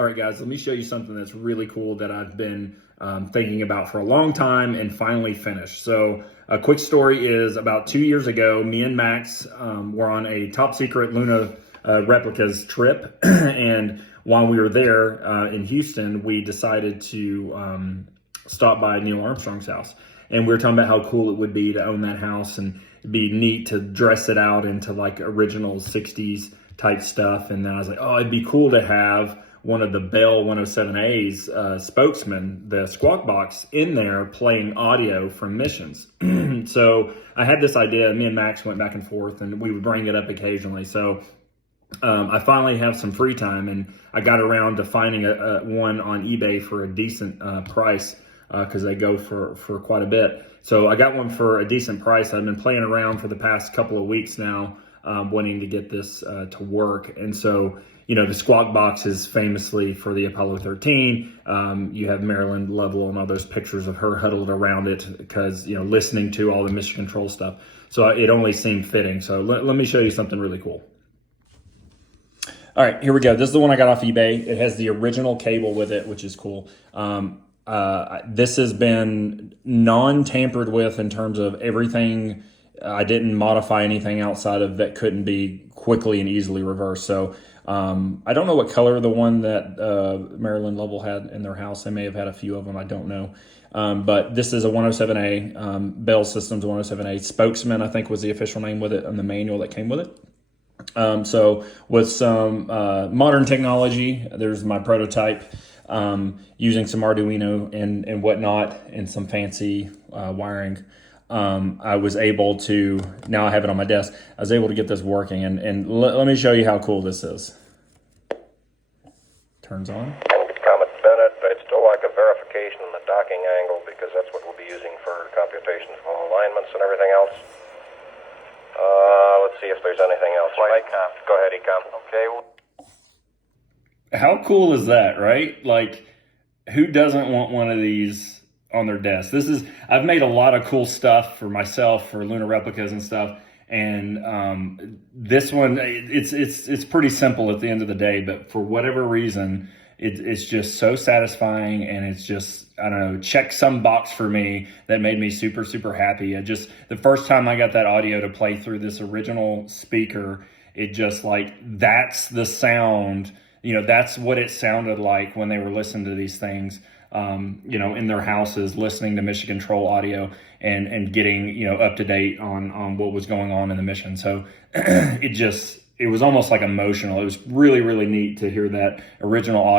All right, guys, let me show you something that's really cool that I've been thinking about for a long time and finally finished. So a quick story is about 2 years ago, me and Max were on a top secret Luna replicas trip. And while we were there in Houston, we decided to stop by Neil Armstrong's house. And we were talking about how cool it would be to own that house, and it'd be neat to dress it out into like original 60s type stuff. And then I was like, oh, it'd be cool to have one of the Bell 107A's spokesmen, the Squawk Box, in there playing audio from missions. So I had this idea, me and Max went back and forth, and we would bring it up occasionally. So I finally have some free time, and I got around to finding one on eBay for a decent price, because they go for quite a bit. So I got one for a decent price. I've been playing around for the past couple of weeks now, wanting to get this to work. And so, you know, the Squawk Box is famously for the Apollo 13. You have Marilyn Lovell and all those pictures of her huddled around it because, you know, listening to all the mission control stuff. So it only seemed fitting. So let me show you something really cool. All right, here we go. This is the one I got off eBay. It has the original cable with it, which is cool. This has been non-tampered with in terms of everything. I didn't modify anything outside of that couldn't be quickly and easily reversed. So I don't know what color the one that Marilyn Lovell had in their house. They may have had a few of them. I don't know. But this is a 107A, Bell Systems 107A Spokesman, I think was the official name with it, and the manual that came with it. So with some modern technology, there's my prototype, using some Arduino and whatnot and some fancy wiring. I was able to, now I have it on my desk, I was able to get this working, and let me show you how cool this is. Turns on. Comet Bennett, I'd still like a verification in the docking angle, because that's what we'll be using for computations of all alignments and everything else. Let's see if there's anything else. Go ahead, Ecom. Okay. How cool is that, right? Like, who doesn't want one of these on their desk? I've made a lot of cool stuff for myself, for Lunar replicas and stuff. And this one, it's pretty simple at the end of the day, but for whatever reason, it's just so satisfying, and it's just, I don't know, check some box for me that made me super, super happy. The first time I got that audio to play through this original speaker, it just like, that's the sound, you know, that's what it sounded like when they were listening to these things, you know, in their houses, listening to mission control audio and getting, you know, up to date on what was going on in the mission. So it was almost like emotional. It was really, really neat to hear that original audio.